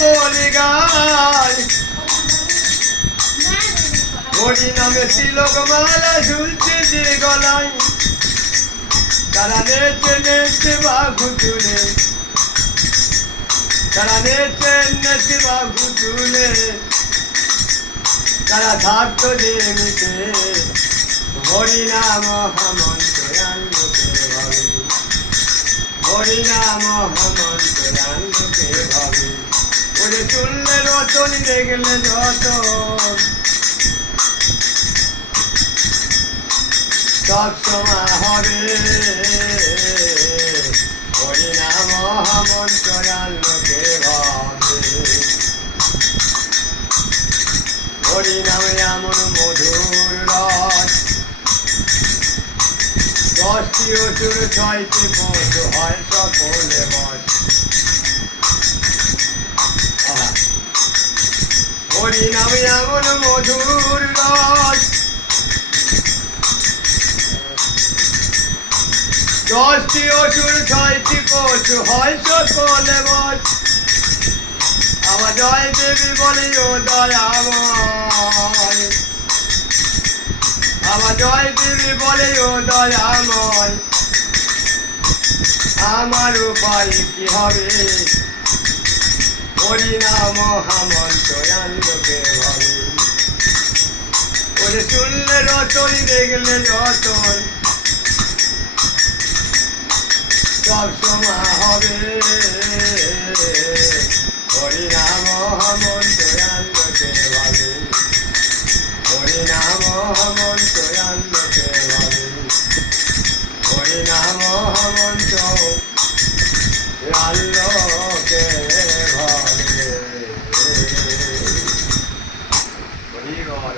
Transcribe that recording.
বলি গায় হরি নামে তিলক মালা ঝুলছে যে গলায় তারা নেচে নেচে বাঘু তুলে তারা নেচে নেচে বাঘু তুলে তারা ধার্ত যে মিশে হরিনাম মহামন্ত্র লোকে ভাবে হরিনাম মহামন্ত্র লোকে ভাবে ওরে চুললে রতন দেখলে যতন সব সময় হবে হরিনাম মহামন্ত্র লোকে ভাবে হরিনামে এমন মধুর রস 10টি অসুর 6টি পশু হয় সকলে বশ হরিনামে এমন মধুর রস 10টি অসুর 6টি পশু হয় সকলে বশ আমার জয় দেবী বলি ও দয়াময় আমার জয় দেবী বলি ও দয়াময় আমার উপায় কি হবে হরিনাম মহামন্ত্র লোকে ভাবে ওরে শুনলে রতন দেখলে রতন সব সময় হবে হরিনাম মহামন্ত্র লোকে ভাবে হরিনাম মহামন্ত্র লোকে ভাবে হরিনাম মহামন্ত্র লোকে ভাবে হরি বল